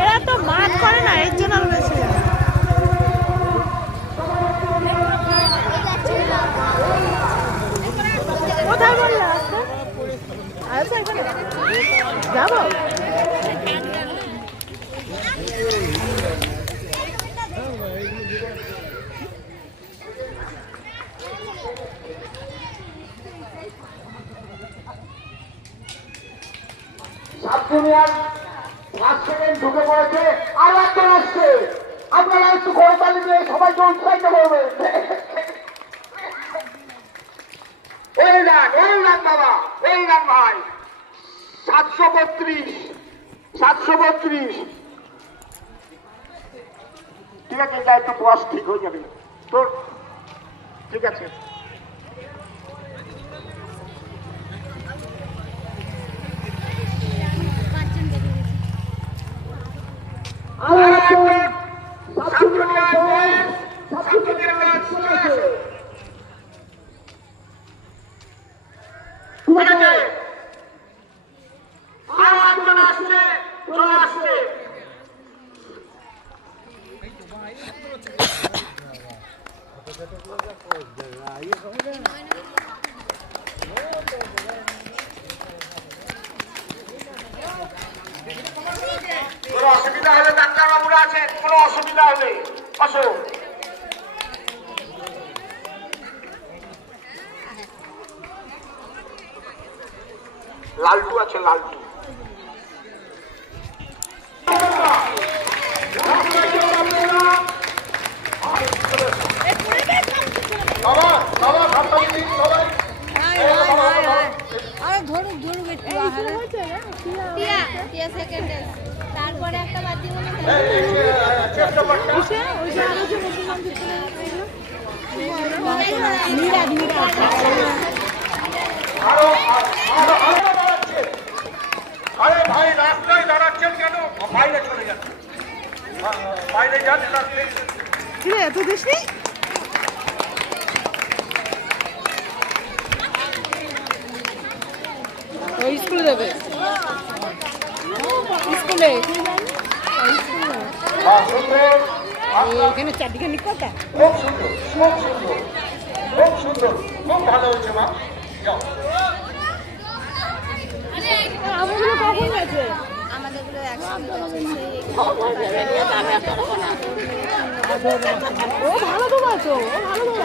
এরা তো মাঠ করে না, এর জন্য বেশি কোথায় বললে যাবো। জুনিয়র 5 সেকেন্ড ঢুকে পড়েছে, আর একজন আসছে। আপনারা একটু করতালি দিয়ে সবাইকে উৎসাহিত করবেন। এই রান বাবা, এই রান ভাই। 732। ঠিক আছে, এটা একটু বস ঠিক হয়ে যাবে তোর। ঠিক আছে, কোনো অসুবিধা হলে ডাক্তার বাবুরা আছেন, কোনো অসুবিধা হলে আসো। লালটু আছে, লালটু। তারপরে একটা বাদ দিব আরে ভাই, রাস্তায় দাঁড়াচ্ছেন কেন? বাইরে চলে যান, বাইরে যান। এত বেশি স্কুলে যাবে, স্কুলে এখানে চারদিকে কথা। খুব সুন্দর, খুব সুন্দর, খুব সুন্দর, খুব ভালো হয়েছে মা। যাও। আমাদের কখন গেছে? আমাদেরগুলো একসঙ্গে ও ভালো তো আছো, ও ভালো তো